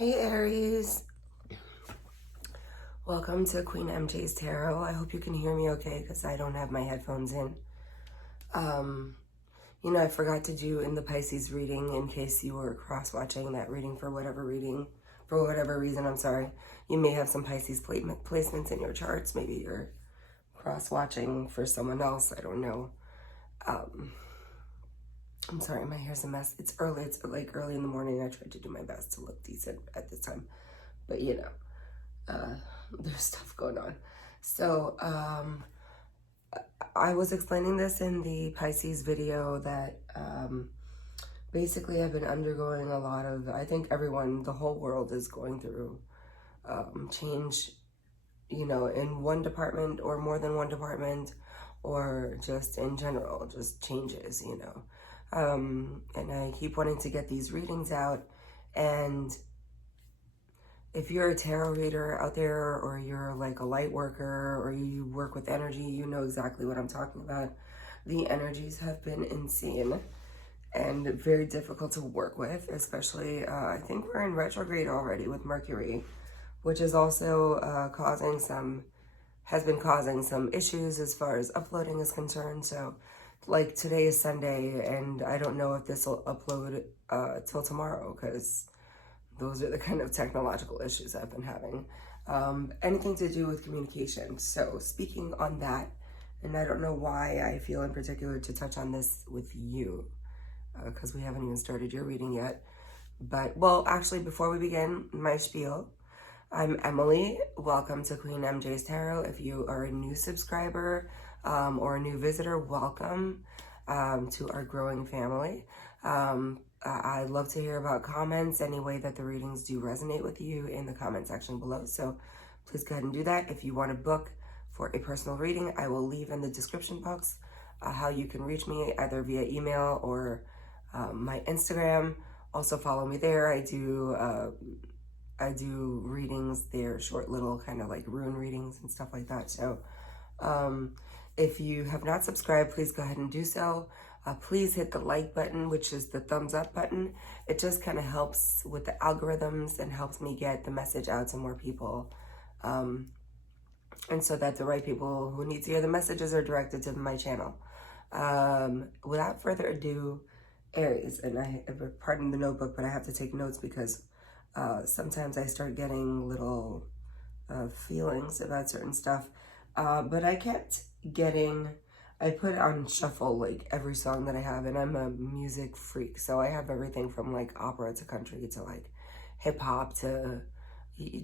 Hey Aries, welcome to Queen MJ's Tarot. I hope you can hear me okay because I don't have my headphones in. I forgot to do in the Pisces reading in case you were cross-watching that reading for whatever reason, I'm sorry. You may have some Pisces placements in your charts. Maybe you're cross-watching for someone else. I don't know. I'm sorry, my hair's a mess. It's early. It's like early in the morning. I tried to do my best to look decent at this time. But there's stuff going on. So I was explaining this in the Pisces video that basically I've been undergoing a lot of, I think everyone, the whole world is going through change, in one department or more than one department, or just in general, just changes, and I keep wanting to get these readings out. And if you're a tarot reader out there, or you're like a light worker, or you work with energy, you know exactly what I'm talking about. The energies have been insane and very difficult to work with, especially I think we're in retrograde already with Mercury, which is also has been causing some issues as far as uploading is concerned. So like today is Sunday, and I don't know if this will upload till tomorrow, because those are the kind of technological issues I've been having. Anything to do with communication. So speaking on that, and I don't know why I feel in particular to touch on this with you, because we haven't even started your reading yet. But, well, actually, before we begin my spiel, I'm Emily. Welcome to Queen MJ's Tarot. If you are a new subscriber or a new visitor, welcome to our growing family. I love to hear about comments, any way that the readings do resonate with you in the comment section below. So please go ahead and do that. If you want to book for a personal reading, I will leave in the description box how you can reach me, either via email or my Instagram. Also follow me there. I do readings there, short little kind of like rune readings and stuff like that. So if you have not subscribed, please go ahead and do so. Please hit the like button, which is the thumbs up button. It just kind of helps with the algorithms and helps me get the message out to more people. And so that the right people who need to hear the messages are directed to my channel. Without further ado, Aries, and pardon the notebook, but I have to take notes because sometimes I start getting little feelings about certain stuff. But I kept getting, I put on shuffle like every song that I have, and I'm a music freak. So I have everything from like opera to country to like hip hop to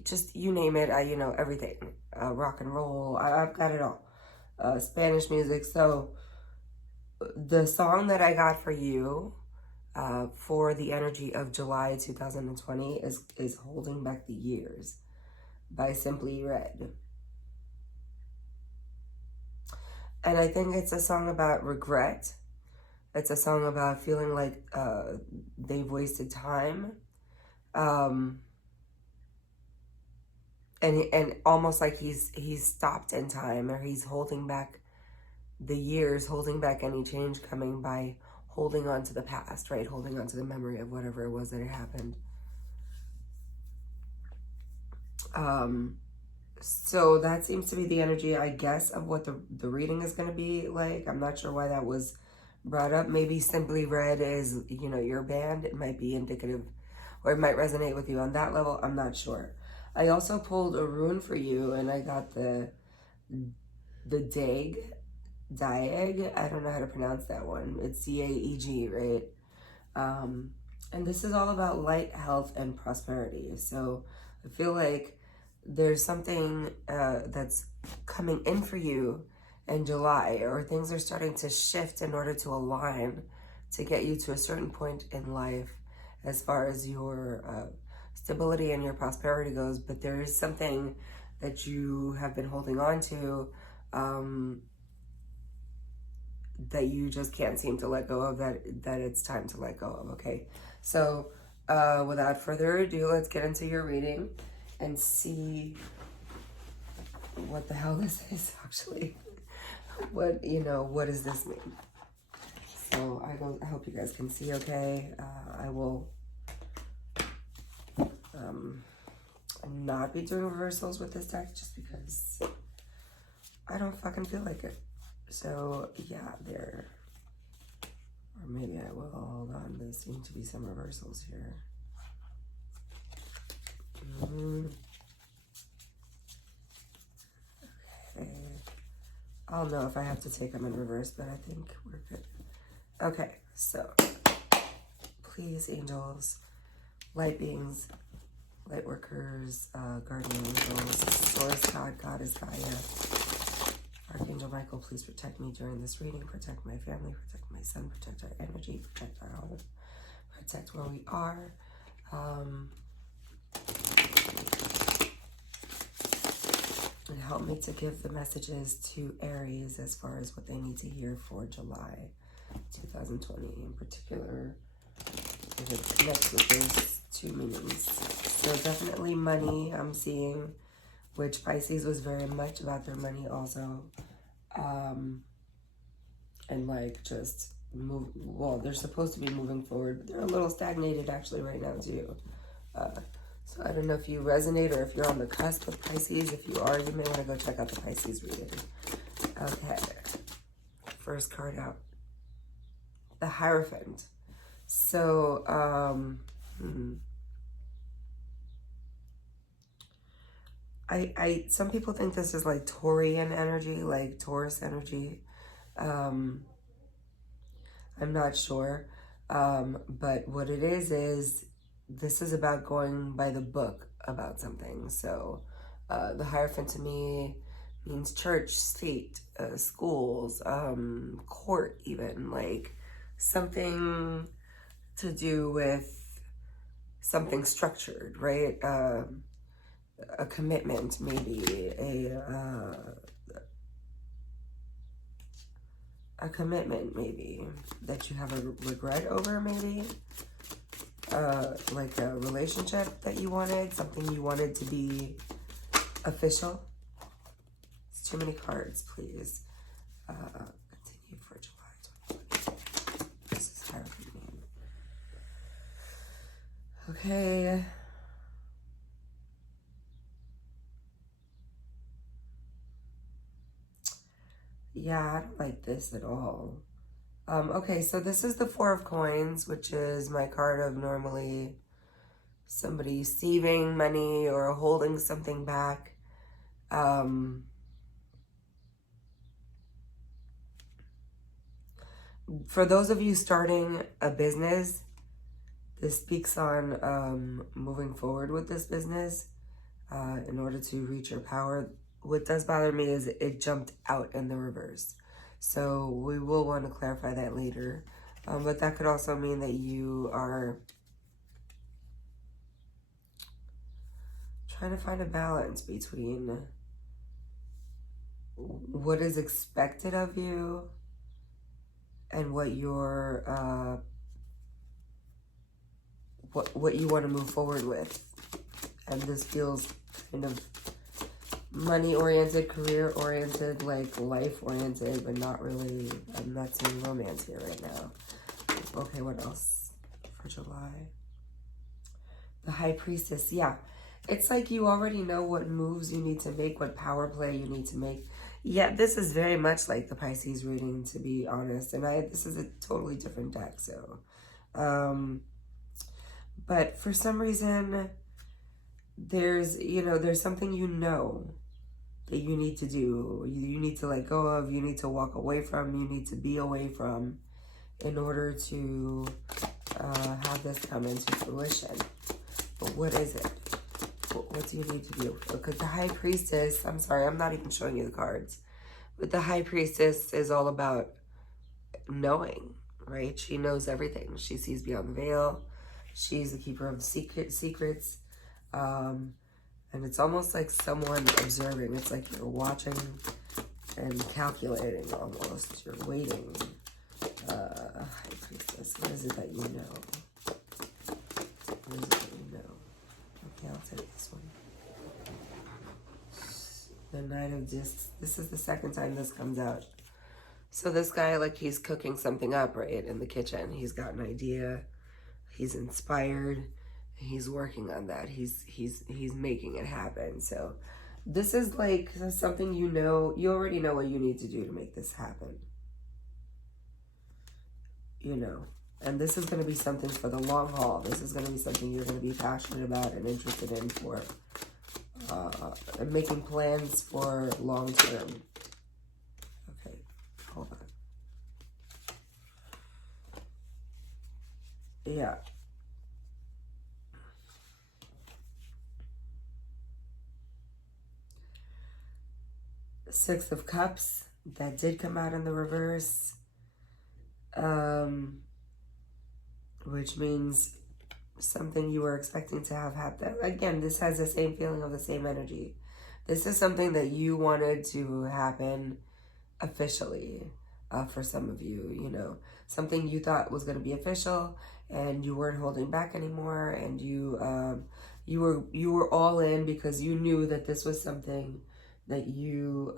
just you name it. Everything, rock and roll. I've got it all. Spanish music. So the song that I got for you for the energy of July 2020 is Holding Back the Years by Simply Red. And I think it's a song about regret. It's a song about feeling like they've wasted time. And almost like he's stopped in time, or he's holding back the years, holding back any change coming by holding on to the past, right? Holding on to the memory of whatever it was that had happened. So that seems to be the energy, I guess, of what the reading is going to be like. I'm not sure why that was brought up. Maybe Simply Red is, your band. It might be indicative, or it might resonate with you on that level. I'm not sure. I also pulled a rune for you, and I got the Daeg. I don't know how to pronounce that one. It's D-A-E-G, right? And this is all about light, health, and prosperity. So I feel like there's something that's coming in for you in July, or things are starting to shift in order to align to get you to a certain point in life as far as your stability and your prosperity goes. But there is something that you have been holding on to that you just can't seem to let go of, that it's time to let go of, okay? So without further ado, let's get into your reading and see what the hell this is actually. What does this mean? So I hope you guys can see okay. I will not be doing reversals with this deck just because I don't fucking feel like it. So yeah, there. Or maybe I will. Hold on. There seem to be some reversals here. Okay. I'll know if I have to take them in reverse, but I think we're good. Okay, so please, angels, light beings, light workers, guardian angels, source God, goddess Gaia, Archangel Michael, please protect me during this reading, protect my family, protect my son, protect our energy, protect our home, protect where we are. And help me to give the messages to Aries as far as what they need to hear for July 2020 in particular. If it connects with those two meanings. So definitely money I'm seeing, which Pisces was very much about their money also. And like just move, well, they're supposed to be moving forward, but they're a little stagnated actually right now too. So I don't know if you resonate or if you're on the cusp of Pisces. If you are, you may want to go check out the Pisces reading. Okay. First card out. The Hierophant. So, some people think this is like Taurian energy, like Taurus energy. I'm not sure. But what it is this is about going by the book about something. So, the Hierophant to me means church, state, schools, court even, like something to do with something structured, right? A commitment, maybe a commitment, maybe that you have a regret over, maybe like a relationship that you wanted, something you wanted to be official. It's too many cards, please. Continue for July 2020. This is Hierophant name. Okay. Yeah, I don't like this at all. Okay, so this is the Four of Coins, which is my card of normally somebody saving money or holding something back. For those of you starting a business, this speaks on moving forward with this business in order to reach your power. What does bother me is it jumped out in the reverse. So we will want to clarify that later. But that could also mean that you are trying to find a balance between what is expected of you and what your what you want to move forward with. And this feels kind of money-oriented, career-oriented, like life-oriented, but not really. I'm not seeing romance here right now. Okay, what else for July? The High Priestess. Yeah, it's like you already know what moves you need to make, what power play you need to make. Yeah, this is very much like the Pisces reading, to be honest. And this is a totally different deck, so. But for some reason, there's something that you need to do, you need to let go of, you need to walk away from, you need to be away from in order to have this come into fruition. But what is it? What do you need to do? Because the High Priestess, I'm sorry, I'm not even showing you the cards, but the High Priestess is all about knowing, right? She knows everything. She sees beyond the veil. She's the keeper of secrets. And it's almost like someone observing. It's like you're watching and calculating almost. You're waiting. High Priestess, what is it that you know? What is it that you know? Okay, I'll take this one. The Knight of Discs. This is the second time this comes out. So this guy, like, he's cooking something up, right, in the kitchen. He's got an idea. He's inspired. He's working on that. He's making it happen. So this is like something, you know, you already know what you need to do to make this happen. You know, and this is going to be something for the long haul. This is going to be something you're going to be passionate about and interested in for and making plans for long term. Okay, hold on. Yeah. Six of Cups, that did come out in the reverse, which means something you were expecting to have happen. Again, this has the same feeling of the same energy. This is something that you wanted to happen officially, for some of you, you know, something you thought was going to be official, and you weren't holding back anymore, and you were all in because you knew that this was something that you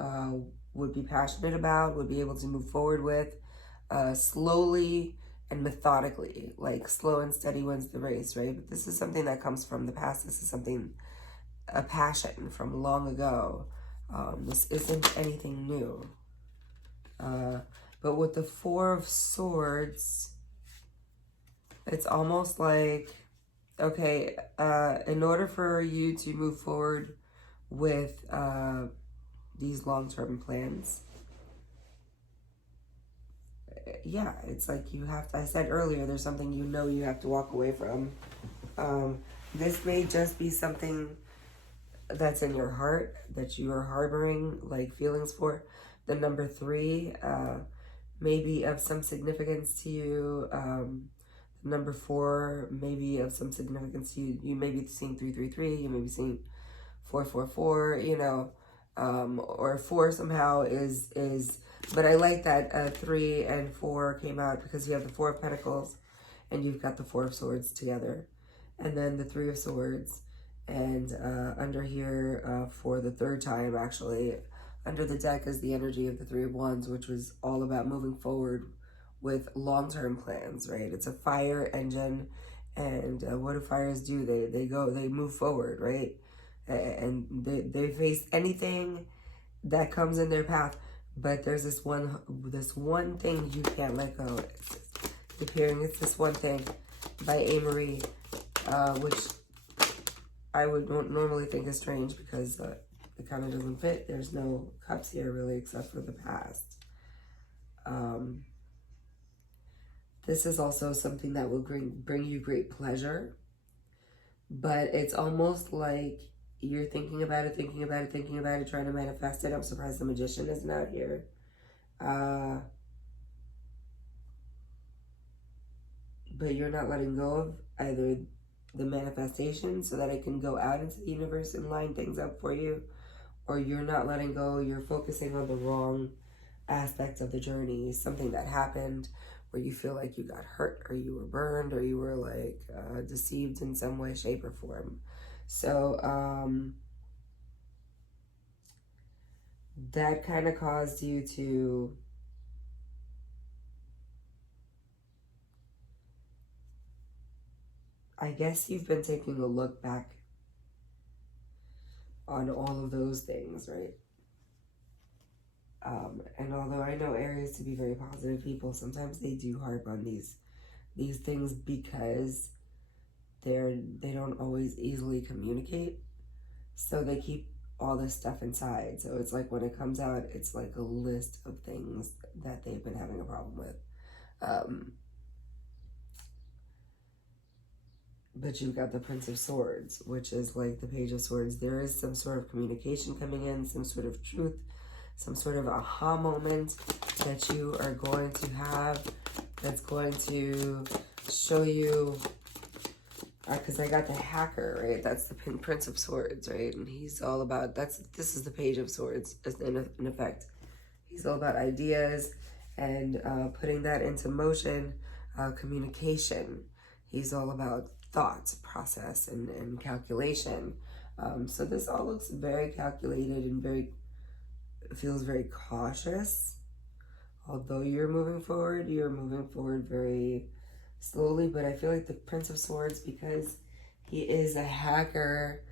would be passionate about, would be able to move forward with slowly and methodically. Like slow and steady wins the race, right? But this is something that comes from the past. This is something, a passion from long ago. This isn't anything new. But with the Four of Swords, it's almost like, okay, in order for you to move forward with these long-term plans, yeah, it's like you have to, I said earlier, there's something you know you have to walk away from. This may just be something that's in your heart that you are harboring like feelings for. The number 3 may be of some significance to you. Number 4 may be of some significance to you. You may be seeing 333. You may be seeing 444. You know, or 4 somehow is. But I like that 3 and 4 came out because you have the 4 of Pentacles, and you've got the 4 of Swords together, and then the 3 of Swords, and under here for the 3rd time actually. Under the deck is the energy of the 3 of Wands, which was all about moving forward with long-term plans, right? It's a fire engine, and what do fires do? They move forward, right? And they face anything that comes in their path. But there's this one thing you can't let go. It's appearing, it's this one thing by A. Marie, which I would normally think is strange because it kind of doesn't fit. There's no cups here really except for the past. This is also something that will bring you great pleasure, but it's almost like you're thinking about it, trying to manifest it. I'm surprised the Magician isn't out here. But you're not letting go of either the manifestation so that it can go out into the universe and line things up for you, or you're not letting go, you're focusing on the wrong aspect of the journey, something that happened where you feel like you got hurt, or you were burned, or you were like deceived in some way, shape, or form. So that kind of caused you to I guess you've been taking a look back on all of those things, right? And although I know Aries to be very positive people, sometimes they do harp on these things because they don't always easily communicate, so they keep all this stuff inside. So it's like when it comes out, it's like a list of things that they've been having a problem with. But you've got the Prince of Swords, which is like the Page of Swords. There is some sort of communication coming in, some sort of truth, some sort of aha moment that you are going to have that's going to show you, because I got the Hacker, right? That's the Prince of Swords, right? And he's all about, this is the Page of Swords in effect. He's all about ideas and putting that into motion, communication. He's all about thoughts, process, and calculation. So this all looks very calculated and feels very cautious. Although you're moving forward very slowly. But I feel like the Prince of Swords, because He is a hacker.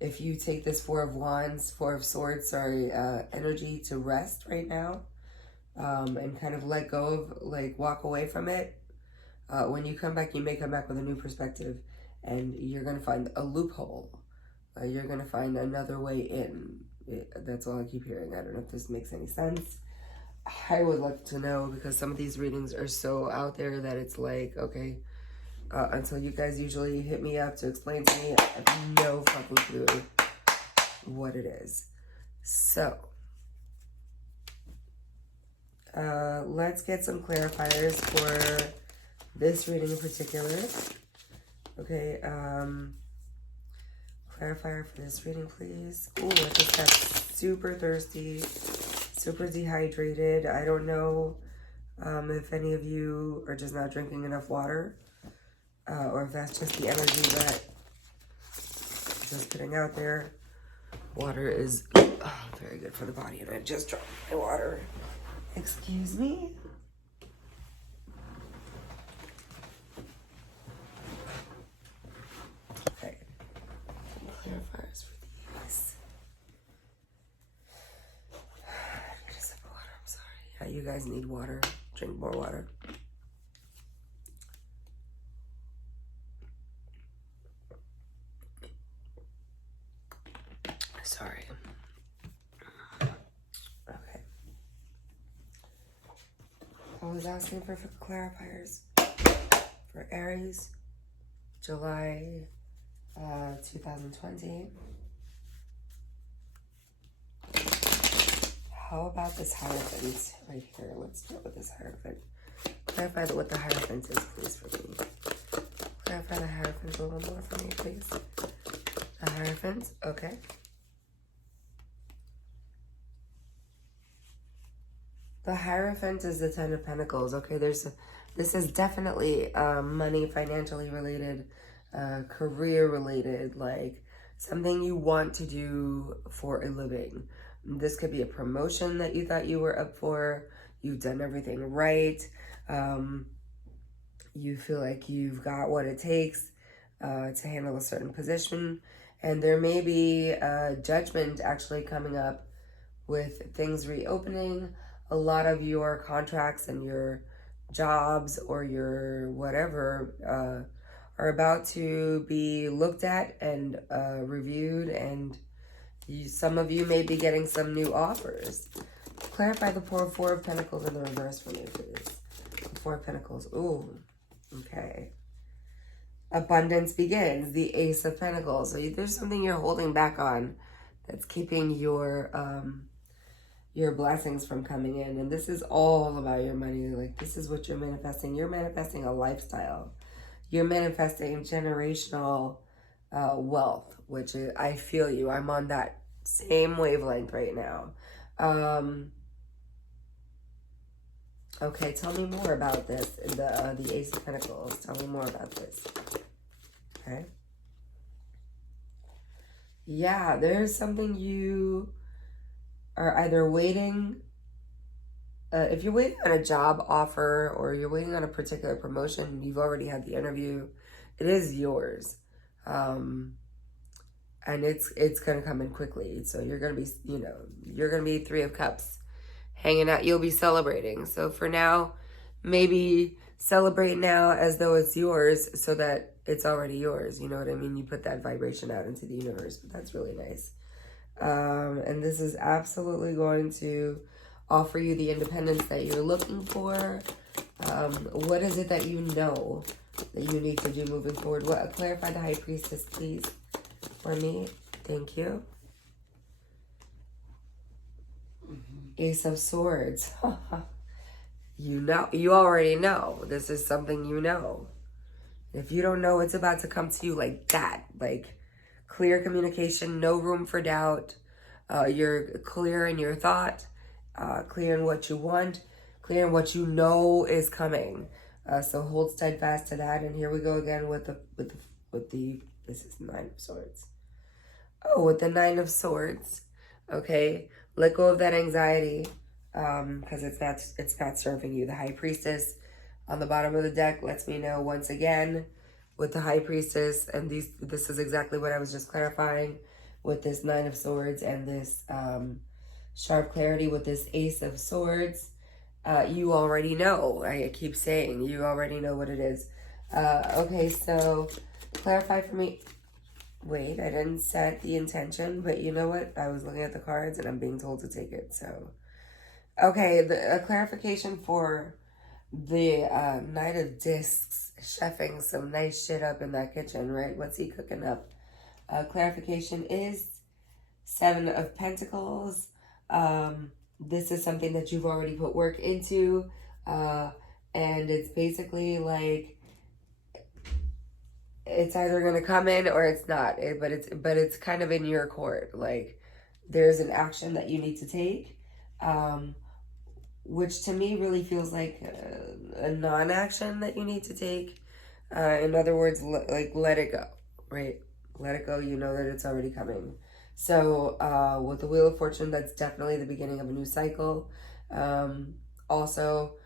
If you take this Four of Wands, Four of Swords, sorry, energy to rest right now, and kind of let go of, like, walk away from it. When you come back, you may come back with a new perspective, and you're going to find a loophole. You're going to find another way in. That's all I keep hearing. I don't know if this makes any sense. I would like to know, because some of these readings are so out there that it's like, okay, until you guys usually hit me up to explain to me, I have no fucking clue what it is. So, let's get some clarifiers for this reading in particular. Okay, clarifier for this reading, please. Ooh, I just got super thirsty, super dehydrated. I don't know if any of you are just not drinking enough water, or if that's just the energy that I'm just putting out there. Water is very good for the body, and I just dropped my water. Excuse me? Okay. Clarifiers for these. I need a sip of water, I'm sorry. Yeah, you guys need water. Drink more water. Sorry. Okay. I was asking for clarifiers for Aries, July 2020. How about this Hierophant right here? Let's start with this Hierophant. Clarify what the Hierophant is, please, for me. Clarify the Hierophant a little more for me, please. The Hierophant, okay. The Hierophant is the Ten of Pentacles. Okay, this is definitely money, financially related, career related, like something you want to do for a living. This could be a promotion that you thought you were up for. You've done everything right. You feel like you've got what it takes to handle a certain position. And there may be a judgment actually coming up with things reopening. A lot of your contracts and your jobs or your whatever are about to be looked at and reviewed, and some of you may be getting some new offers. Clarify the Four of Pentacles in the reverse for me, please. The Four of Pentacles. Ooh, okay. Abundance begins. The Ace of Pentacles. So there's something you're holding back on that's keeping your blessings from coming in. And this is all about your money. Like, this is what you're manifesting. You're manifesting a lifestyle. You're manifesting generational wealth, which is, I feel you. I'm on that same wavelength right now. Okay, tell me more about this. The Ace of Pentacles. Tell me more about this. Okay. Yeah, there's something you are either waiting, if you're waiting on a job offer or you're waiting on a particular promotion, you've already had the interview, it is yours. And it's going to come in quickly. So you're going to be, you're going to be Three of Cups hanging out. You'll be celebrating. So for now, maybe celebrate now as though it's yours so that it's already yours. You know what I mean? You put that vibration out into the universe, but that's really nice. And this is absolutely going to offer you the independence that you're looking for. What is it that you know that you need to do moving forward? Clarify the High Priestess, please, for me. Thank you. Ace of Swords. You already know. This is something you know. If you don't know, it's about to come to you like that. Like, clear communication, no room for doubt. You're clear in your thought, clear in what you want, clear in what you know is coming. So hold steadfast to that. And here we go again with the this is Nine of Swords. Oh, with the Nine of Swords. Okay, let go of that anxiety, because it's not serving you. The High Priestess on the bottom of the deck lets me know once again, with the High Priestess, and this is exactly what I was just clarifying with this Nine of Swords and this sharp clarity with this Ace of Swords. You already know. I keep saying you already know what it is. Okay, so clarify for me. Wait, I didn't set the intention, but you know what? I was looking at the cards and I'm being told to take it. So, okay, a clarification for the Knight of Discs, chefing some nice shit up in that kitchen, right? What's he cooking up? Clarification is Seven of Pentacles. This is something that you've already put work into, and it's basically like it's either gonna come in or it's not. But it's kind of in your court. Like there's an action that you need to take, which to me really feels like a non-action that you need to take. In other words, like let it go, right? Let it go. You know that it's already coming. So with the Wheel of Fortune, that's definitely the beginning of a new cycle. Also,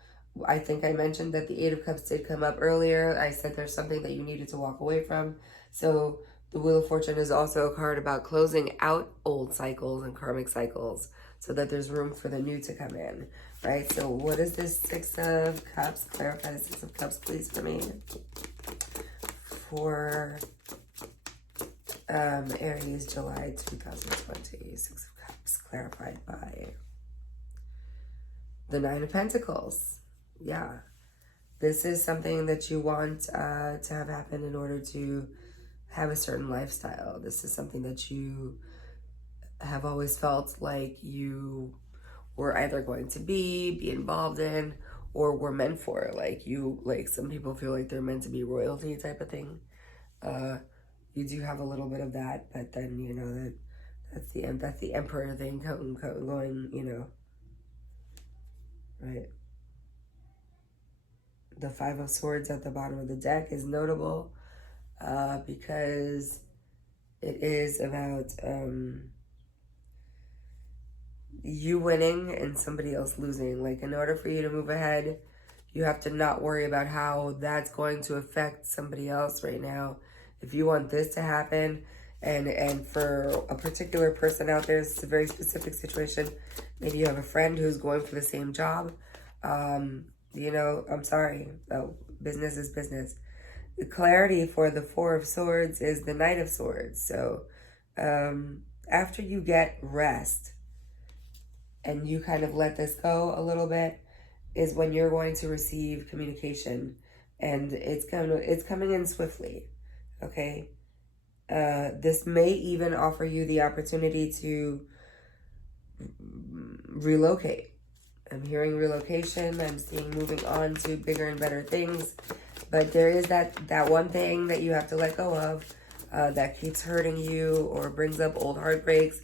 I think I mentioned that the Eight of Cups did come up earlier. I said there's something that you needed to walk away from. So the Wheel of Fortune is also a card about closing out old cycles and karmic cycles so that there's room for the new to come in, right? So what is this Six of Cups? Clarify the Six of Cups, please, for me. For Aries, July 2020. Six of Cups, clarified by the Nine of Pentacles. Yeah, this is something that you want to have happen in order to have a certain lifestyle. This is something that you have always felt like you were either going to be involved in, or were meant for. Like some people feel like they're meant to be royalty type of thing. You do have a little bit of that, but then you know that's the emperor thing going, you know, right? The Five of Swords at the bottom of the deck is notable because it is about you winning and somebody else losing. Like in order for you to move ahead, you have to not worry about how that's going to affect somebody else right now. If you want this to happen, and for a particular person out there, it's a very specific situation. Maybe you have a friend who's going for the same job. You know, I'm sorry. Oh, business is business. The clarity for the Four of Swords is the Knight of Swords. So after you get rest and you kind of let this go a little bit is when you're going to receive communication, and it's coming in swiftly. Okay. This may even offer you the opportunity to relocate. I'm hearing relocation. I'm seeing moving on to bigger and better things. But there is that one thing that you have to let go of that keeps hurting you or brings up old heartbreaks,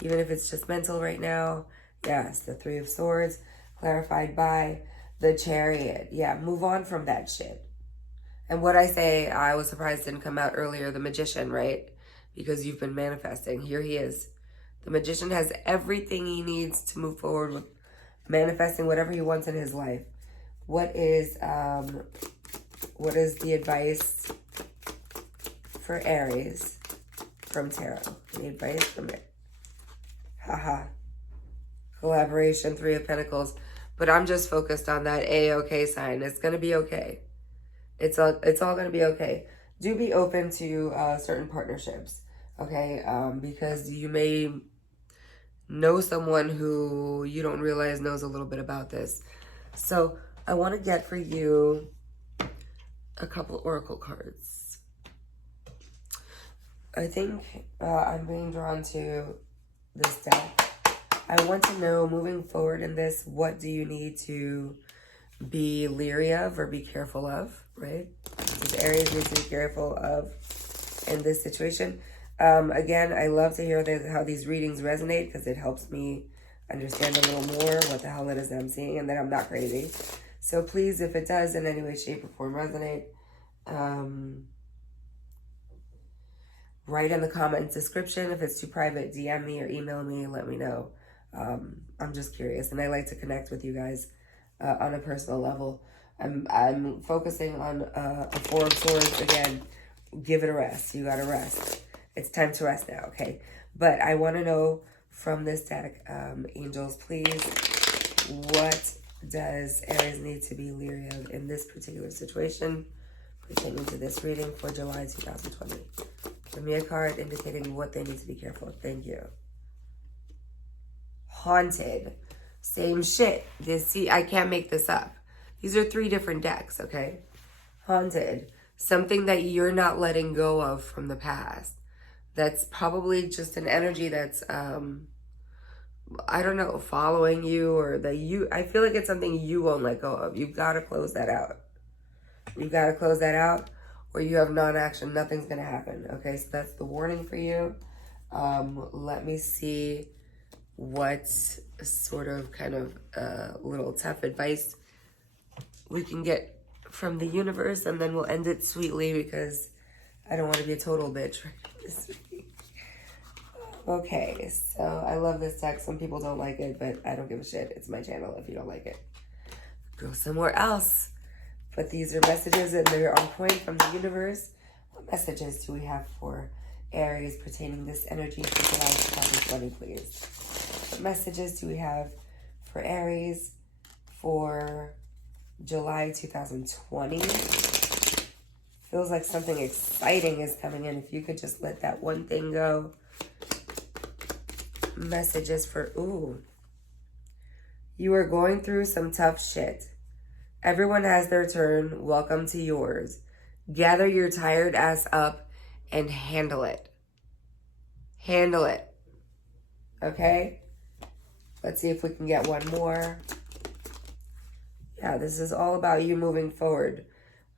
even if it's just mental right now. Yes, the Three of Swords, clarified by the Chariot. Yeah, move on from that shit. And what I say, I was surprised didn't come out earlier, the Magician, right? Because you've been manifesting. Here he is. The Magician has everything he needs to move forward with manifesting whatever he wants in his life. What is the advice for Aries from Tarot? Any advice from it? Haha. Collaboration, Three of Pentacles. But I'm just focused on that A-OK sign. It's going to be okay. It's all going to be okay. Do be open to certain partnerships, okay? Because you may know someone who you don't realize knows a little bit about this. So I want to get for you a couple oracle cards. I think I'm being drawn to this deck. I want to know, moving forward in this, what do you need to be leery of or be careful of, right? These Aries need to be careful of in this situation. Again, I love to hear how these readings resonate because it helps me understand a little more what the hell it is that I'm seeing and that I'm not crazy. So please, if it does in any way, shape, or form resonate, write in the comment description. If it's too private, DM me or email me and let me know. I'm just curious, and I like to connect with you guys on a personal level. I'm focusing on a Four of Swords again. Give it a rest. You gotta rest. It's time to rest now, okay? But I want to know from this deck, angels, please, what does Aries need to be leery of in this particular situation pertaining to this reading for July 2020? Give me a card indicating what they need to be careful of. Thank you. Haunted. Same shit. See, I can't make this up. These are 3 different decks, okay? Haunted. Something that you're not letting go of from the past. That's probably just an energy that's, I don't know, following you, or I feel like it's something you won't let go of. You've got to close that out. You've got to close that out, or you have non-action. Nothing's going to happen. Okay, so that's the warning for you. Let me see what sort of kind of little tough advice we can get from the universe, and then we'll end it sweetly because I don't want to be a total bitch right this week. Okay, so I love this deck. Some people don't like it, but I don't give a shit. It's my channel. If you don't like it, go somewhere else. But these are messages, and they're on point from the universe. What messages do we have for Aries pertaining this energy for July 2020, please? What messages do we have for Aries for July 2020? Feels like something exciting is coming in. If you could just let that one thing go. Messages for, you are going through some tough shit. Everyone has their turn. Welcome to yours. Gather your tired ass up and handle it. Handle it. Okay? Let's see if we can get one more. Yeah, this is all about you moving forward.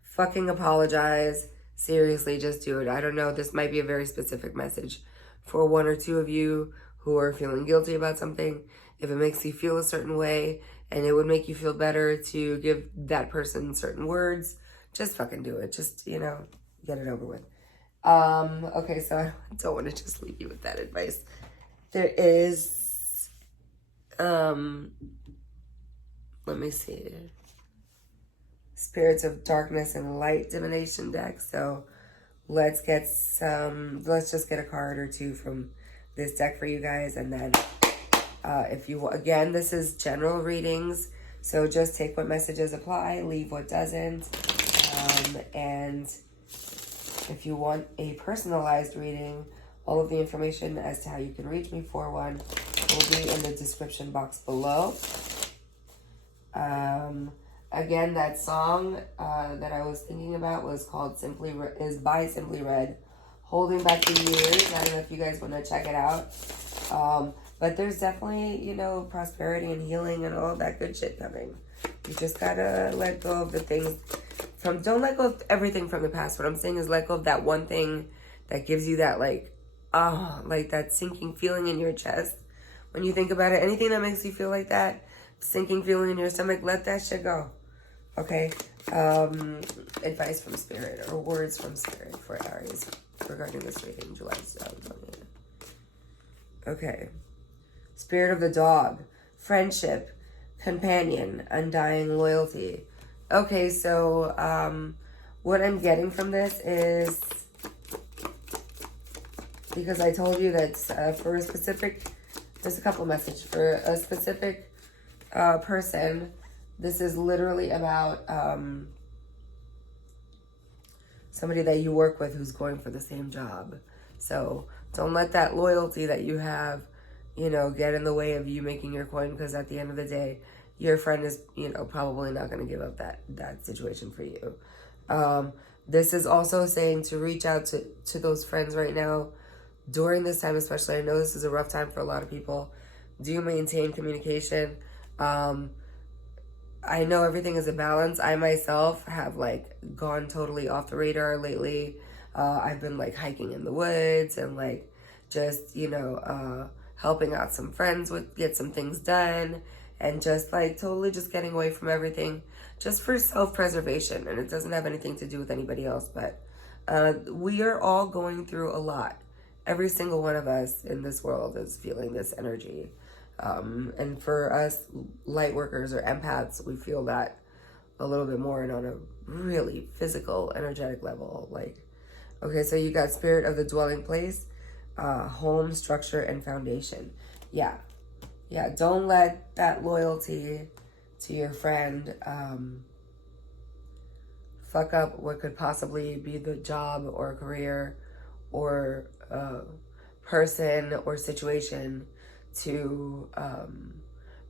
Fucking apologize. Seriously, just do it. I don't know. This might be a very specific message for 1 or 2 of you who are feeling guilty about something. If it makes you feel a certain way and it would make you feel better to give that person certain words, just fucking do it. Just, get it over with. Okay, so I don't want to just leave you with that advice. There is, let me see. Spirits of Darkness and Light divination deck. So let's just get a card or 2 from this deck for you guys. And then again, this is general readings. So just take what messages apply, leave what doesn't. And if you want a personalized reading, all of the information as to how you can reach me for one will be in the description box below. Again, that song that I was thinking about was called is by Simply Red, Holding Back the Years. I don't know if you guys want to check it out. But there's definitely, prosperity and healing and all that good shit coming. You just gotta let go of the things don't let go of everything from the past. What I'm saying is let go of that one thing that gives you that like that sinking feeling in your chest. When you think about it, anything that makes you feel like that, sinking feeling in your stomach, let that shit go. Okay? Advice from Spirit or words from Spirit for Aries regarding this reading, July 2020. Okay. Spirit of the Dog, friendship, companion, undying loyalty. Okay, so what I'm getting from this is, because I told you that for a specific, there's a couple messages for a specific person. This is literally about somebody that you work with who's going for the same job. So don't let that loyalty that you have, get in the way of you making your coin, because at the end of the day, your friend is, probably not going to give up that situation for you. This is also saying to reach out to those friends right now during this time, especially. I know this is a rough time for a lot of people. Do maintain communication. I know everything is a balance. I myself have gone totally off the radar lately. I've been hiking in the woods and just, helping out some friends get some things done, and just totally just getting away from everything just for self-preservation. And it doesn't have anything to do with anybody else, but we are all going through a lot. Every single one of us in this world is feeling this energy. And for us light workers or empaths, we feel that a little bit more and on a really physical, energetic level. Like, okay, so you got spirit of the dwelling place, home, structure, and foundation. Yeah. Yeah, don't let that loyalty to your friend fuck up what could possibly be the job or career or person or situation to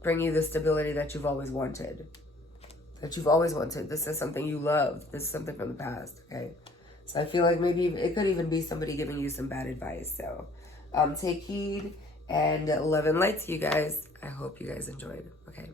bring you the stability that you've always wanted. This is something you love. This is something from the past, okay? So I feel like maybe it could even be somebody giving you some bad advice. So take heed and love and light to you guys. I hope you guys enjoyed. Okay.